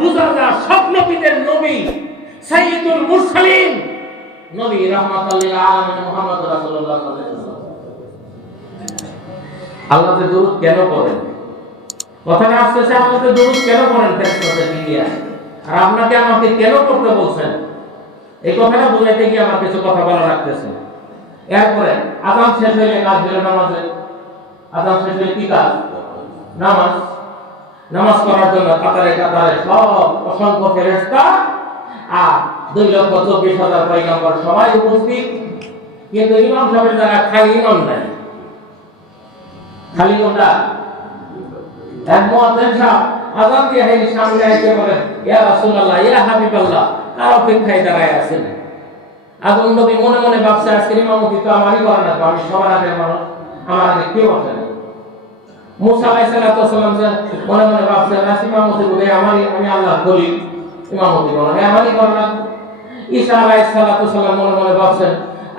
বুঝা যা নবী সাইয়্যিদুল মুরসালিন। নবী রাহমাতুল লিল আলামিন মুহাম্মদ রাসূলুল্লাহ সাল্লাল্লাহু আলাইহি কেন পড়েন? কথাটা আসতেছে আল্লাহতে দরুদ কেন পড়েন টেক্সট করতে দিয়ে আর আপনাকে আমাকে কেন করতে বলছেন? এই কথাটা বুঝাইতে গিয়ে আমার কিছু কথা বলা লাগতেছে। এরপরে আজান শেষ হইলে কাজ হলো নামাজে। আজান শেষ হইলে কি কাজ? নামাজ। নামাজ পড়ার জন্য কাতারে কাতারে সব অসংখ্য ফেরেস্তা আর দুই লক্ষ চব্বিশ হাজার পয়গাম্বর সবাই উপস্থিত। কিন্তু ইমাম সাহেবের দ্বারা খালি ইমাম নাই। খালি কোনটা? এক সাহেব আযান দিয়ে হেই সামনে এসে বলেন, ইয়া ইয়া হাবিবাল্লাহ অপেক্ষায় দাঁড়ায় আছেন? আগুন নবী মনে মনে ভাবছে আজকে ইমামতি তো আমারই না আমি সবার আগের মানুষ, আমার আগে কেউ আসে না মুসা যে মনে মনে ভাবছেন আজ ইমামতি বলে আমারই আমি আল্লাহ বলি ইমামতি বলা হয় আমারই করা না। ঈসা ওয়াসালাম মনে মনে ভাবছেন,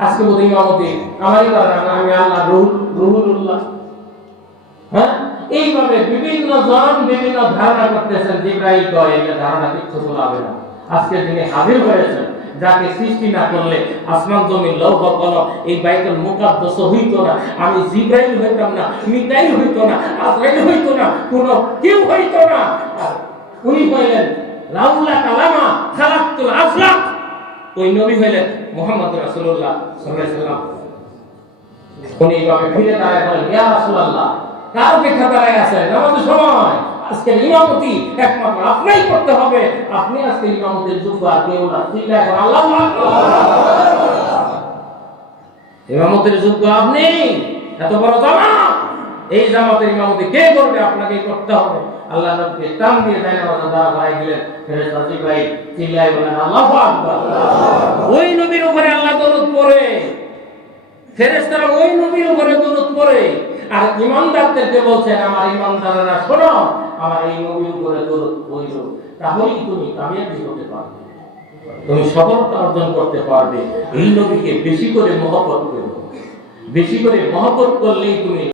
আজকে বোধ ইমামতি আমারই করা না, আমি আল্লাহ রুহুল রুহুল্লাহ হ্যাঁ? এইভাবে বিভিন্ন জন বিভিন্ন ধারণা করতেছেন জিব্রাইল কয় এগুলো ধারণা কিচ্ছু বলাবে না। আজকে তিনি হাজির হয়েছেন, যাকে সৃষ্টি না করলে আসমান জমি লৌহ কল এই বাইতুল মুকাদ্দাস হইতো না। আমি জিব্রাইল হইতাম না, মিকাইল হইতো না, আজরাইল হইতো না, কোন কেউ হইতো না। উনি হইলেন লাউলা কালামা খালাকতুল আফলাক ওই নবী হইলেন মুহাম্মদ রাসূলুল্লাহ সাল্লাল্লাহু আলাইহি সাল্লাম উনি এইভাবে ফিরে দাঁড়ায় বলেন, ইয়া রাসূলুল্লাহ কার অপেক্ষা দাঁড়ায় আছে নামাজের সময়। আজকে ইমামতি একমাত্র আপনাই করতে হবে। আপনি আজকে ইমামতির যোগ্য আর কেউ না। আল্লাহ ইমামতির যোগ্য আপনি? এত বড় জামাত? এই জামাতের ইমামতি কে করবে? আপনাকে করতে হবে। আল্লাহ নবীকে টান দিয়ে দাঁড়া করাই দিলেন। ফেরেশতা জিব্রাইল চিল্লায় বলেন আল্লাহু আকবার। ওই নবীর উপরে আল্লাহ দরুদ পড়ে। ওই নবীর উপরে আর ইমানদারদেরকে বলছেন আমার ইমানদাররা শোনো, আমার এই নবীর উপরে দরুদ পড়িল। তাহলেই তুমি কামিয়াবি হতে পারবে। তুমি সফলতা অর্জন করতে পারবে। এই নবীকে বেশি করে মহব্বত করো। বেশি করে মহব্বত করলেই তুমি